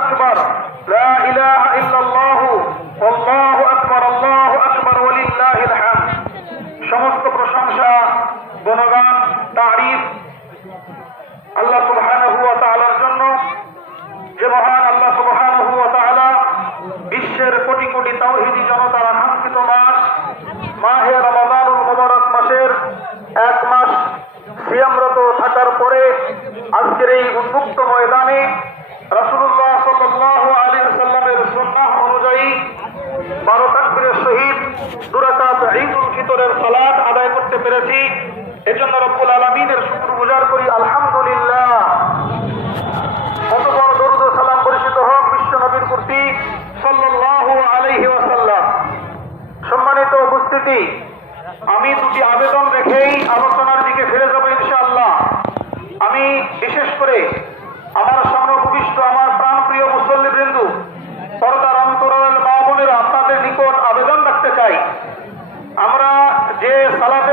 আকবার, লা ইলাহা ইল্লাল্লাহু, আল্লাহু আকবার ওয়ালিল্লাহিল হামদ। সমস্ত প্রশংসা, গুণগান, তারিফ আল্লাহ সুবহানাহু ওয়া তাআলার জন্য, যে মহান আল্লাহ সুবহানাহু ওয়া তাআলা বিশ্বের কোটি কোটি তাওহীদি জনতার আকাঙ্ক্ষিত মাস মাহে রমাদানুল মুবারক মাসের এক মাস সিয়ামরত থাকার পরে আজকের এই উন্মুক্ত ময়দানে রাসূলুল্লাহ সাল্লাল্লাহু আলাইহি ওয়াসাল্লামের সুন্নাহ অনুযায়ী 12 তাকবীরের সহিত 2 রাকাত ঈদুল ফিতরের সালাত আদায় করতে পেরেছি। এজন্য রব্বুল আলামিনের শুকরগুজার করি, আলহামদুলিল্লাহ। অতঃপর দরুদ ও সালাম বর্ষিত হোক বিশ্ব নবীর প্রতি সাল্লাল্লাহু আলাইহি ওয়াসাল্লাম। সম্মানিত উপস্থিতি, আমি দুটি আবেদন রেখেই আলোচনার দিকে ফিরে যাব ইনশাআল্লাহ। আমি বিশেষ করে আমার সামনে উপবিষ্ট আমার প্রাণপ্রিয় মুসল্লিবৃন্দ, পর্দার অন্তরালের মা বোনেরা, আপনাদের নিকট আবেদন রাখতে চাই, আমরা যে সালাত